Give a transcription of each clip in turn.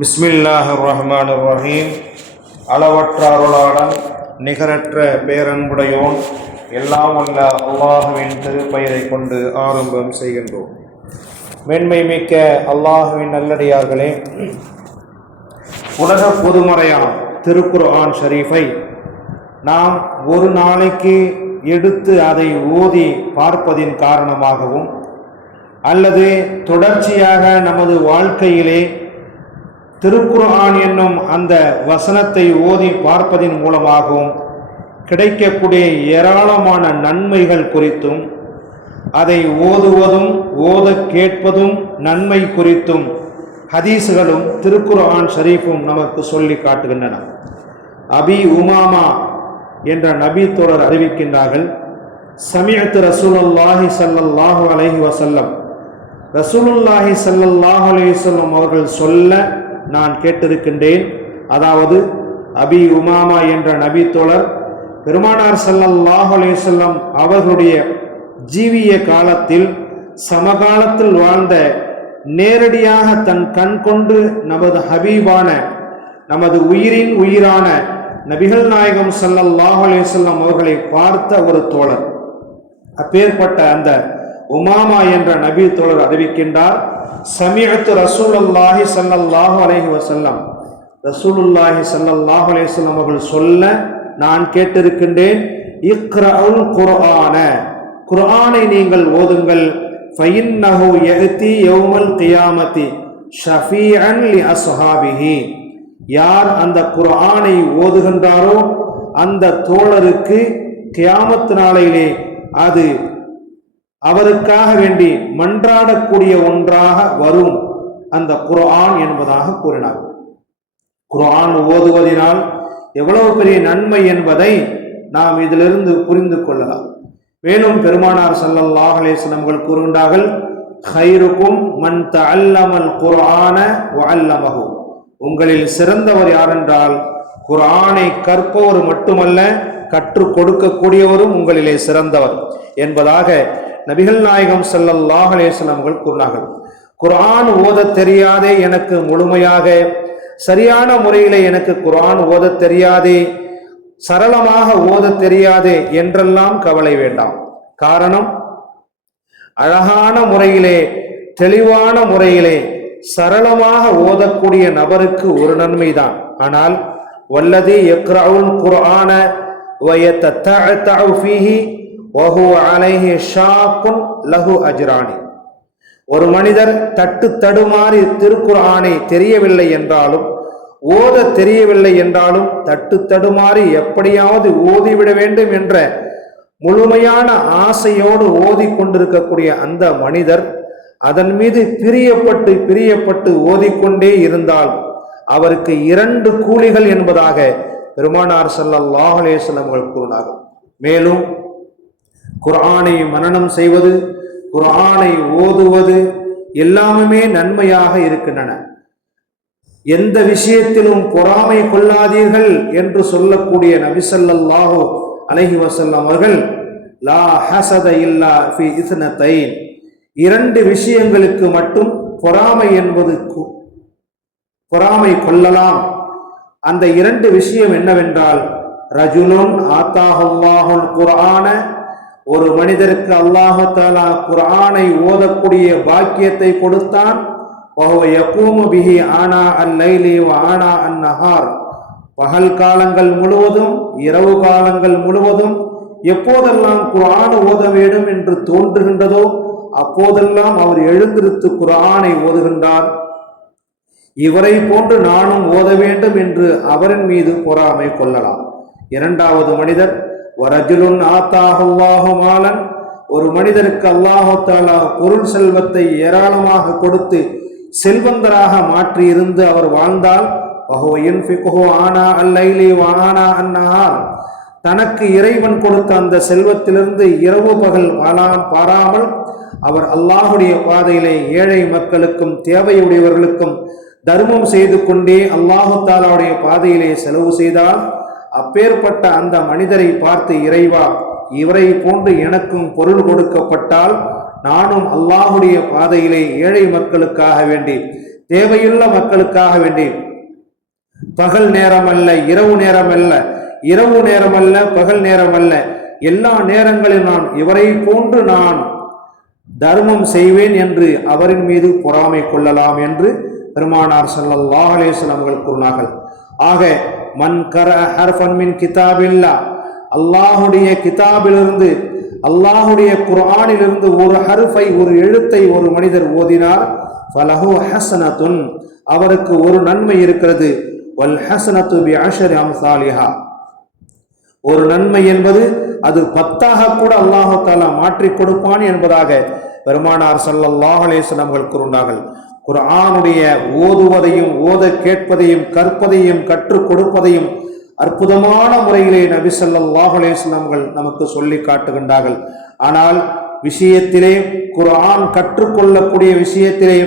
பிஸ்மில்லாஹிர் ரஹ்மானிர் ரஹீம். அளவற்ற அருளாளன் நிகரற்ற பேரன்புடையோன் எல்லாம் வல்ல அல்லாஹுவின் திருப்பெயரை கொண்டு ஆரம்பம் செய்கின்றோம். மேன்மை மிக்க அல்லாஹுவின் நல்லடியார்களே, உலக பொதுமறையாம் திருக்குர்ஆன் ஷரீஃபை நாம் ஒரு நாளைக்கு எடுத்து அதை ஓதி பார்ப்பதின் காரணமாகவும் அல்லது தொடர்ச்சியாக நமது வாழ்க்கையிலே திருக்குர்ஆன் என்னும் அந்த வசனத்தை ஓதி பார்ப்பதின் மூலமாகவும் கிடைக்கக்கூடிய ஏராளமான நன்மைகள் குறித்தும் அதை ஓதுவதும் ஓத கேட்பதும் நன்மை குறித்தும் ஹதீஸுகளும் திருக்குர்ஆன் ஷரீஃபும் நமக்கு சொல்லி காட்டுகின்றன. அபி உமாமா என்ற நபி தோழர் அறிவிக்கின்றார்கள், சமிஅத்து ரசூலுல்லாஹி ஸல்லல்லாஹு அலைஹி வஸல்லம், ரசூலுல்லாஹி ஸல்லல்லாஹு அலைஹி வஸல்லம் அவர்கள் சொல்ல நான் கேட்டிருக்கின்றேன். அதாவது அபி உமாமா என்ற நபி தோழர் பெருமானார் ஸல்லல்லாஹு அலைஹி வஸல்லம் அவர்களுடைய ஜீவிய காலத்தில் சமகாலத்தில் வாழ்ந்த நேரடியாக தன் கண் கொண்டு நமது ஹபீபான நமது உயிரின் உயிரான நபிகள் நாயகம் ஸல்லல்லாஹு அலைஹி வஸல்லம் அவர்களை பார்த்த ஒரு தோழர். அப்பேற்பட்ட அந்த உமாமா என்ற நபி தோழர் அறிவிக்கின்றார், சமிஅத்து ரசூலுல்லாஹி ஸல்லல்லாஹு அலைஹி வஸல்லம், ரசூலுல்லாஹி ஸல்லல்லாஹு அலைஹி வஸல்லம் அவர்கள் சொல்ல நான் கேட்டிருக்கின்றேன். இக்ரஉல் குர்ஆன, குர்ஆனை நீங்கள் ஓதுங்கள். ஃபஇன்னஹு யஅதி யௌமல் கியாமத்தி ஷஃபீஅன் லி அஸ்ஹாபிஹி, யார் அந்த குர்ஆனை ஓதுகின்றாரோ அந்த தோழருக்கு கியாமத் நாளையிலே அது அவருக்காக வேண்டி மன்றாடக்கூடிய ஒன்றாக வரும் அந்த குர்ஆன் என்பதாக கூறினார். குர்ஆன் ஓதுவதனால் எவ்வளவு பெரிய நன்மை என்பதை நாம் இதிலிருந்து புரிந்து கொள்ளலாம். மேலும் பெருமானார் ஸல்லல்லாஹு அலைஹி வஸல்லம் அவர்கள் கூறுகின்றார்கள், கைருக்கும் மன் தஅல்லமல் குர்ஆன வ அல்லமஹு, உங்களில் சிறந்தவர் யாரென்றால் குர்ஆனை கற்பவர் மட்டுமல்ல கற்றுக் கொடுக்கக்கூடியவரும் உங்களிலே சிறந்தவர் என்பதாக நபிகள் நாயகம் ஸல்லல்லாஹு அலைஹி வஸல்லம் அவர்கள் கூறினார்கள். குர்ஆன் ஓத தெரியாதே, எனக்கு முழுமையாக சரியான முறையிலே எனக்கு குர்ஆன் ஓத தெரியாதே, சரளமாக ஓத தெரியாதே என்றெல்லாம் கவலை வேண்டாம். காரணம், அழகான முறையிலே தெளிவான முறையிலே சரளமாக ஓதக்கூடிய நபருக்கு ஒரு நன்மைதான். ஆனால் வல்லதி யக்ரஉல் குர்ஆன வ யததஅதஉ ஃபீஹி வஹுவ அலைஹி ஷாக்குன் லஹு அஜ்ரானி, ஒரு மனிதர் தட்டு தடுமாறி திருக்குர்ஆனை தெரியவில்லை என்றாலும் ஓத தெரியவில்லை என்றாலும் தட்டு தடுமாறி எப்படியாவது ஓதிவிட வேண்டும் என்ற முழுமையான ஆசையோடு ஓதி கொண்டிருக்கக்கூடிய அந்த மனிதர் அதன் மீது பிரியப்பட்டு ஓதிக்கொண்டே இருந்தால் அவருக்கு 2 கூலிகள் என்பதாக பெருமானார் ஸல்லல்லாஹு அலைஹி வஸல்லம் அவர்கள் கூறினார்கள். மேலும் குர்ஆனை மனனம் செய்வது, குர்ஆனை ஓதுவது எல்லாமே நன்மையாக இருக்கின்றன. எந்த விஷயத்திலும் பொறாமை கொள்ளாதீர்கள் என்று சொல்லக்கூடிய நபி ஸல்லல்லாஹு அலைஹி வஸல்லம் அவர்கள் லா ஹஸத இல்லா ஃபி இஸ்னத்தைன், 2 விஷயங்களுக்கு மட்டும் பொறாமை என்பது பொறாமை கொள்ளலாம். அந்த 2 விஷயம் என்னவென்றால், ரஜுலுன் ஆத்தாஹுல்லாஹுல் குர்ஆன, ஒரு மனிதருக்கு அல்லாஹ் தஆலா குர்ஆனை ஓதக்கூடிய பாக்கியத்தை கொடுத்தான். வஹுவ யகூமு பிஹி ஆனா அல்-லைலி வ ஆனா அன்-நஹார், பகல் காலங்கள் முழுவதும் இரவு காலங்கள் முழுவதும் எப்போதெல்லாம் குர்ஆன் ஓத வேண்டும் என்று தோன்றுகின்றதோ அப்போதெல்லாம் அவர் எழுந்திருத்து குர்ஆனை ஓதுகின்றார். இவரை போன்று நானும் ஓத வேண்டும் என்று அவரின் மீது பொறாமை கொள்ளலாம். 2வது மனிதர் வரஜுலுன் ஆத்தாஹுல்லாஹு மாலன், ஒரு மனிதருக்கு அல்லாஹ் தஆலா பொருள் செல்வத்தை ஏராளமாக கொடுத்து செல்வந்தராக மாற்றி இருந்து அவர் வாழ்ந்தால் வஹுவ யன்ஃபிகுஹு ஆனா அல்-லைலி வ ஆனா அன்-நஹார், தனக்கு இறைவன் கொடுத்த அந்த செல்வத்திலிருந்து இரவு பகல் பாராமல் அவர் அல்லாஹுடைய பாதையிலே ஏழை மக்களுக்கும் தேவையுடையவர்களுக்கும் தர்மம் செய்து கொண்டே அல்லாஹு தஆலாவுடைய பாதையிலே செலவு செய்தால் அப்பேற்பட்ட அந்த மனிதரை பார்த்து, இறைவா, இவரை போன்று எனக்கும் பொருள் கொடுக்கப்பட்டால் நானும் அல்லாஹுடைய பாதையிலே ஏழை மக்களுக்காக வேண்டி தேவையுள்ள மக்களுக்காக வேண்டி பகல் நேரம் அல்ல, இரவு நேரம் அல்ல, இரவு நேரம் அல்ல, பகல் நேரம் அல்ல, எல்லா நேரங்களிலும் நான் இவரை போன்று நான் தர்மம் செய்வேன் என்று அவரின் மீது பொறாமை கொள்ளலாம் என்று பெருமானார் ஸல்லல்லாஹு அலைஹி வஸல்லம் அவர்கள் கூறினார்கள். ஆக மன் கரஅ ஹர்ஃபன் மின் கிதாபில்லா, அல்லாஹுடைய கிதாபிலிருந்து, அல்லாஹுடைய குர்ஆனிலிருந்து ஒரு ஹர்ஃபை, ஒரு எழுத்தை ஒரு மனிதர் ஓதினார், ஃபலஹு ஹஸனத்துன், அவருக்கு ஒரு நன்மை இருக்கிறது, வல் ஹஸனத்து பிஅஷரி அம்சாலிஹா, ஒரு நன்மை என்பது அது 10ஆக கூட அல்லாஹ் தஆலா மாற்றி கொடுப்பான் என்பதாக பெருமானார் ஸல்லல்லாஹு அலைஹி வஸல்லம் அவர்கள் கூறினார்கள். குர்ஆனுடைய ஓதுவதையும் ஓத கேட்பதையும் கற்பதையும் கற்றுக் கொடுப்பதையும் அற்புதமான முறையிலே நபி ஸல்லல்லாஹு அலைஹி வஸல்லம் அவர்கள் நமக்கு சொல்லி காட்டுகின்றார்கள். ஆனால் விஷயத்திலே, குர்ஆன் கற்றுக்கொள்ளக்கூடிய விஷயத்திலே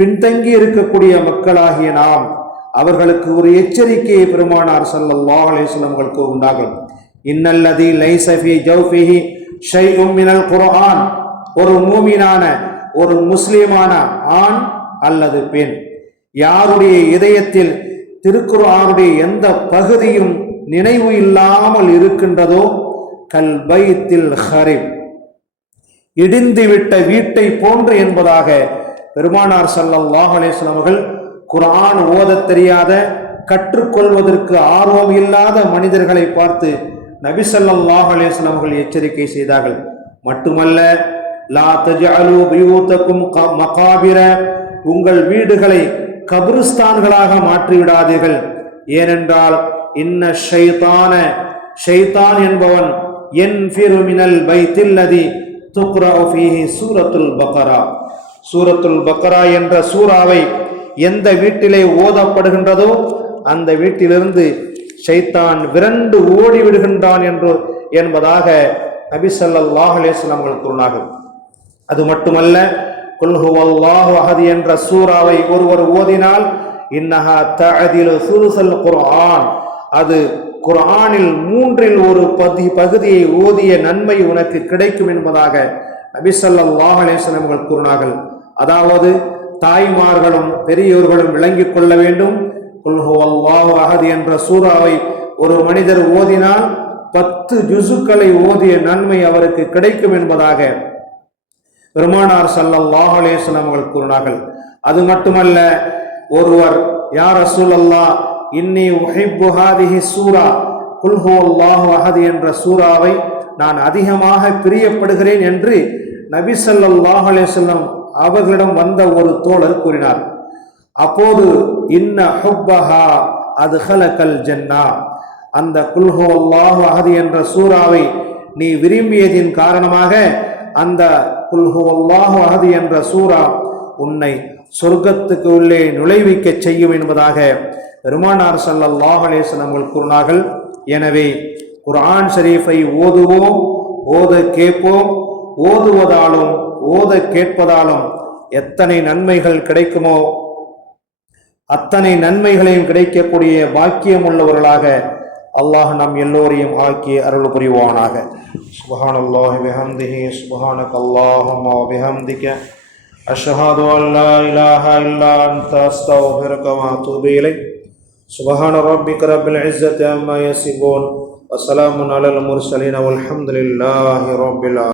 பின்தங்கி இருக்கக்கூடிய மக்களாகிய நாம் அவர்களுக்கு ஒரு எச்சரிக்கையை பெருமானார் ஸல்லல்லாஹு அலைஹி வஸல்லம் அவர்கள் கூறுகின்றார்கள். இன்னல்லதி லைஸ ஃபீ ஜௌஃபிஹி ஷைஉம் மினல் குர்ஆன், ஒரு மூமினான, ஒரு முஸ்லிமான ஆண் அல்லது பெண் யாருடைய இதயத்தில் திருக்குர்ஆனுடைய எந்த பகுதியும் நினைவு இல்லாமல் இருக்கின்றதோ, கல் பைத்தில் ஹரிப், இடிந்துவிட்ட வீட்டை போன்று என்பதாக பெருமானார் ஸல்லல்லாஹு அலைஹி வஸல்லம் அவர்கள் குர்ஆன் ஓதத் தெரியாத, கற்றுக்கொள்வதற்கு ஆர்வம் இல்லாத மனிதர்களை பார்த்து நபி ஸல்லல்லாஹு அலைஹி வஸல்லம் அவர்கள் எச்சரிக்கை செய்தார்கள். மட்டுமல்ல, லா தஜஅலு புயூதக்கும் மகாபிர, உங்கள் வீடுகளை கபிரிஸ்தான்களாக மாற்றிவிடாதீர்கள். ஏனென்றால் இன்ன ஷைத்தான, ஷைத்தான் என்பவன் யன்ஃபிரு மினல் பைத்தில்லதி துக்ரஉ ஃபீஹி சூரத்துல் பக்ரா, சூரத்துல் பக்ரா என்ற சூராவை எந்த வீட்டிலே ஓதப்படுகின்றதோ அந்த வீட்டிலிருந்து ஷைத்தான் விரண்டு ஓடி விடுகின்றான் என்பதாக நபி ஸல்லல்லாஹு அலைஹி வஸல்லம் அவர்கள் கூறினார்கள். அது மட்டுமல்ல, குல் ஹுவல்லாஹு அஹத் என்ற சூராவை ஒருவர் ஓதினால் இன்னஹா தஅதிலு சுலுஸல் குர்ஆன், அது குர்ஆனில் 1/3 பகுதியை ஓதிய நன்மை உனக்கு கிடைக்கும் என்பதாக நபி ஸல்லல்லாஹு அலைஹி வஸல்லம் அவர்கள் கூறினார்கள். அதாவது தாய்மார்களும் பெரியோர்களும் விளங்கிக் கொள்ள வேண்டும். குல் ஹுவல்லாஹு அஹத் என்ற சூராவை ஒரு மனிதர் ஓதினால் 10 ஜுசுக்களை ஓதிய நன்மை அவருக்கு கிடைக்கும் என்பதாக பெருமானார் ஸல்லல்லாஹு அலைஹி வஸல்லம் அவர்கள் கூறினார்கள். அது மட்டுமல்ல, ஒருவர் யா ரசூலல்லாஹ் இன்னி உஹிப்பு ஹாதிஹி சூரா, குல் ஹுவல்லாஹு அஹத் என்ற சூராவை நான் அதிகமாக பிரியப்படுகிறேன் என்று நபி ஸல்லல்லாஹு அலைஹி வஸல்லம் அவர்களிடம் வந்த ஒரு தோழர் கூறினார். அப்போது இன்ன ஹுப்பஹா அத்ஹலகல் ஜன்னா, அந்த குல் ஹுவல்லாஹு அஹத் என்ற சூராவை நீ விரும்பியதின் காரணமாக அந்த குல் ஹுவல்லாஹு அஹத் என்ற சூரா உன்னை சொர்க்கத்துக்கு உள்ளே நுழைவிக்க செய்யும் என்பதாக பெருமானார் ஸல்லல்லாஹு அலைஹி வஸல்லம் அவர்கள் கூறினார்கள். எனவே குர்ஆன் ஷரீஃபை ஓதுவோம், ஓத கேட்போம். ஓதுவதாலும் ஓத கேட்பதாலும் எத்தனை நன்மைகள் கிடைக்குமோ அத்தனை நன்மைகளையும் கிடைக்கக்கூடிய பாக்கியம் உள்ளவர்களாக அல்லாஹ் நம் எல்லோரையும் ஆக்கி அருள் புரிவானாக. சுப்ஹானல்லாஹி வபிஹம்திஹி, சுப்ஹானக்கல்லாஹும்ம வபிஹம்திக, அஷ்ஹது அன் லா இலாஹா இல்லா அன்த, அஸ்தக்ஃபிருக வ அத்தூபு இலைக். சுப்ஹான ரப்பிக ரப்பில் இஸ்ஸத்தி அம்மா யசிஃபூன், வ ஸலாமுன் அலல் முர்ஸலீன், வல்ஹம்துலில்லாஹி ரப்பில் ஆலமீன்.